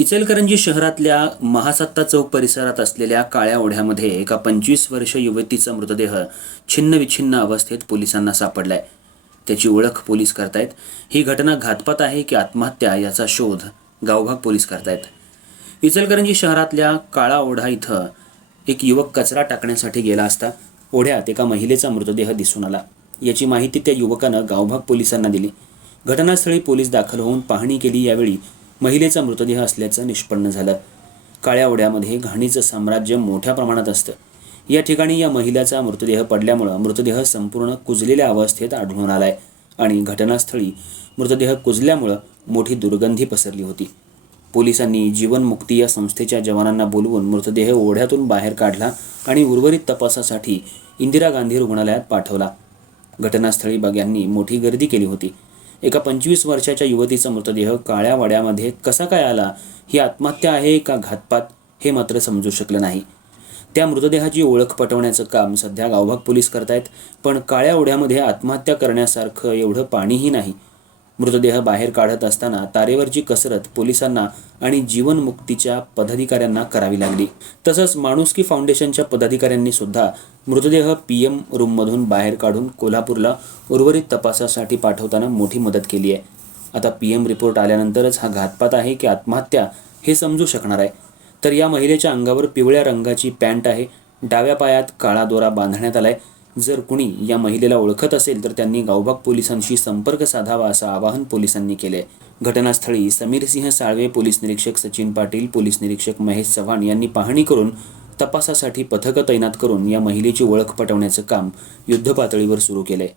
इचलकरंजी शहरातल्या महासत्ता चौक परिसरात असलेल्या काळ्या ओढ्यामध्ये एका पंचवीस वर्ष युवतीचा मृतदेह छिन्नविछिन्न अवस्थेत पोलिसांना सापडलाय. त्याची ओळख पोलीस करतायत. ही घटना घातपात आहे की आत्महत्या याचा शोध गावभाग पोलीस करतायत. इचलकरंजी शहरातल्या काळा ओढा इथं एक युवक कचरा टाकण्यासाठी गेला असता ओढ्यात एका महिलेचा मृतदेह दिसून आला. याची माहिती त्या युवकानं गावभाग पोलिसांना दिली. घटनास्थळी पोलीस दाखल होऊन पाहणी केली. यावेळी महिलेचा मृतदेह असल्याचं निष्पन्न झालं. काळ्या ओढ्यामध्ये घाणीचं साम्राज्य मोठ्या प्रमाणात असतं. या ठिकाणी या महिलाचा मृतदेह पडल्यामुळं मृतदेह संपूर्ण कुजलेल्या अवस्थेत आढळून आलाय आणि घटनास्थळी मृतदेह कुजल्यामुळं मोठी दुर्गंधी पसरली होती. पोलिसांनी जीवनमुक्ती या संस्थेच्या जवानांना बोलवून मृतदेह ओढ्यातून बाहेर काढला आणि उर्वरित तपासासाठी इंदिरा गांधी रुग्णालयात पाठवला. घटनास्थळी बग्यांनी मोठी गर्दी केली होती. एका पंचवीस वर्षाच्या युवतीचा मृतदेह काळ्या वाड्यामध्ये कसा काय आला? ही आत्महत्या आहे का घातपात? हे मात्र समजू शकलं नाही. त्या मृतदेहाची ओळख पटवण्याचं काम सध्या गावभाग पोलीस करतायत पण काळ्या ओढ्यामध्ये आत्महत्या करण्यासारखं एवढं पाणीही नाही. मृतदेह बाहेर काढत असताना तारेवरची कसरत पोलिसांना आणि जीवनमुक्तीच्या पदाधिकाऱ्यांना करावी लागली. तसंच माणुसकी फाउंडेशनच्या पदाधिकाऱ्यांनी सुद्धा मृतदेह पी एम रूममधून बाहेर काढून कोल्हापूरला उर्वरित तपासासाठी पाठवताना मोठी मदत केली आहे. आता पी एम रिपोर्ट आल्यानंतरच हा घातपात आहे की आत्महत्या हे समजू शकणार आहे. तर या महिलेच्या अंगावर पिवळ्या रंगाची पॅन्ट आहे. डाव्या पायात काळा दोरा बांधण्यात आलाय. जर कुणी या महिलेला ओळखत असेल तर त्यांनी गावभाग पोलिसांशी संपर्क साधावा असं आवाहन पोलिसांनी केले घटनास्थळी समीरसिंह साळवे पोलीस निरीक्षक सचिन पाटील पोलीस निरीक्षक महेश चव्हाण यांनी पाहणी करून तपासासाठी पथकं तैनात करून या महिलेची ओळख पटवण्याचं काम युद्धपातळीवर सुरू केलंय.